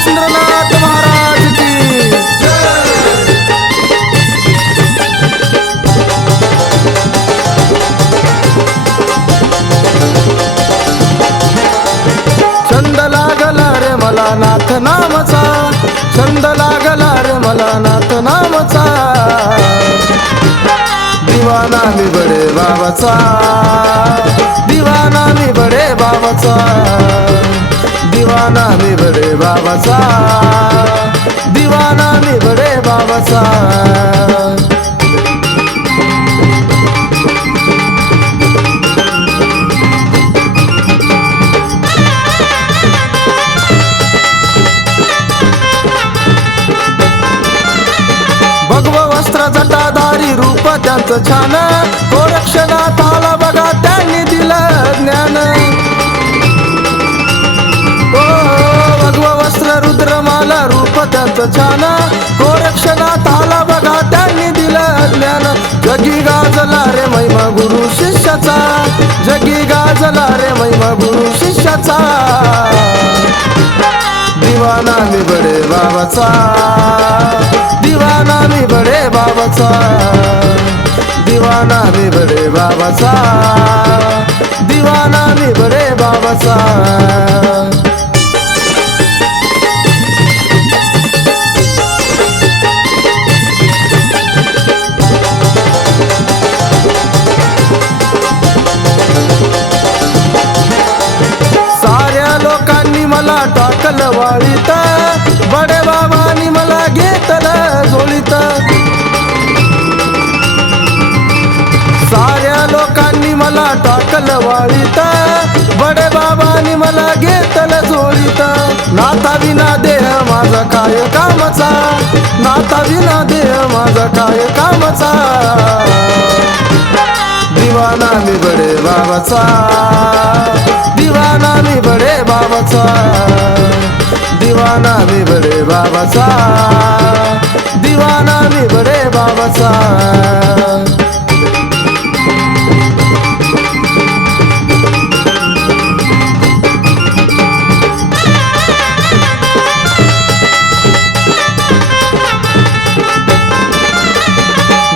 मच्छिंद्रनाथ महाराज की छंद लागला रे मला नाथ नामचा, छंद लागला रे मला नाथ नामचा, दिवाना मी बडे बाबाचा, दिवाना मी बडे बाबाचा, दिवाना मी बडे बाबाचा, दिवाना मी बडे बाबाचा। भगव वस्त्र जटाधारी रूप त्यांचं छान, गोरक्षनाथ आला बघा त्यांनी दिलं ज्ञान। ओ भगव वस्त्र रुद्रमाला रूप त्यांचं छान, गोरक्षनाथ आला बघा त्यांनी दिलं ज्ञान। जगी गाजला रे महिमा गुरु शिष्याचा, जगी गाजला रे महिमा गुरु शिष्याचा, दिवाना मी बडे बाबाचा, दिवाना मी बडे बाबाचा, दिवाना मी बडे बाबाचा, दिवाना मी बडे बाबाचा। साऱ्या लोकांनी मला टाकलं वाळीत, बडे बाबांनी मला घेतलं झोळीत। साऱ्या लोकांनी मला टाकलं वाळीत, बडे बाबांनी मला घेतलं झोळीत। नाथा विना देह माझा काय कामचा, नाथा विना देह माझा काय कामचा, दिवाना मी बडे बाबाचा, दिवाना मी बडे बाबाचा, दिवाना मी बडे बाबाचा, दिवाना मी बडे बाबाचा।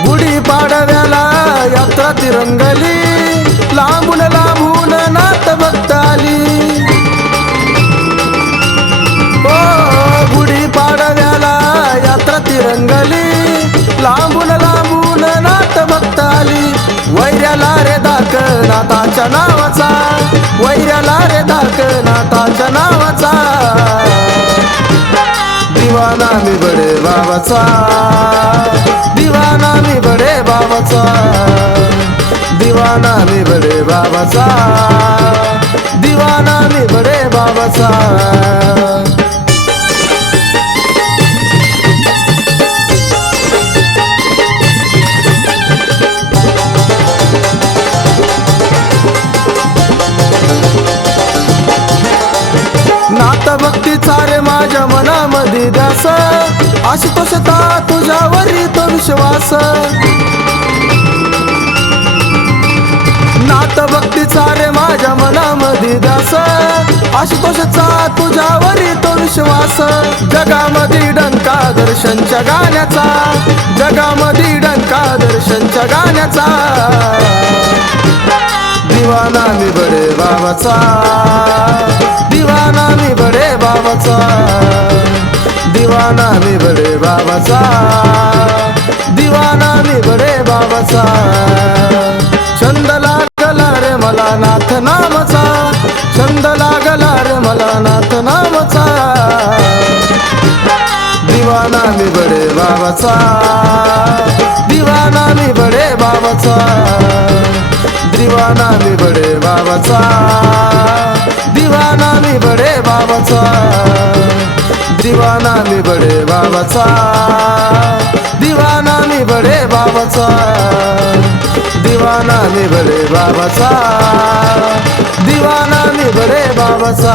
गुढी पाडव्याला यात्रा तिरंगली, लांबून लांबून नाथ भक्त आली। ओ गुढी पाडव्याला यात्रा तिरंगली, लांबून लांबून नाथ भक्त आली। वैऱ्याला रे दाख नाथाच्या नावाचा, वैऱ्याला रे दाख नाथाच्या नावाचा, दिवाना मी बडे बाबाचा, दिवाना मी बडे बाबाचा, दिवाना मी बडे बाबाचा, दिवाना मी बडे बाबाचा। नाथ भक्तीचा रे माझ्या मनामध्ये ध्यास, आशुतोषता तुझ्यावरी तो विश्वास। नाथ भक्तीचा रे माझ्या मनामध्ये ध्यास, आशुतोषचा तुझ्यावरी तो विश्वास। जगामध्ये डंका दर्शनच्या गाण्याचा, जगामध्ये डंका दर्शनच्या गाण्याचा, दिवाना मी बडे बाबाचा, दिवाना मी बडे बाबाचा, दिवाना मी बडे बाबाचा, दिवाना मी बडे बाबाचा। छंद लागला रे मला नाथ नामचा, छंद लागला रे मला नाथ नामचा, दिवाना मी बडे बाबाचा, दिवाना मी बडे बाबाचा, दिवाना मी बडे बाबाचा, दिवाना मी बडे बाबाचा, दिवाना मी बडे बाबाचा, दिवाना मी बडे बाबाचा, दिवाना मी बडे बाबाचा, दिवाना मी बडे बाबाचा।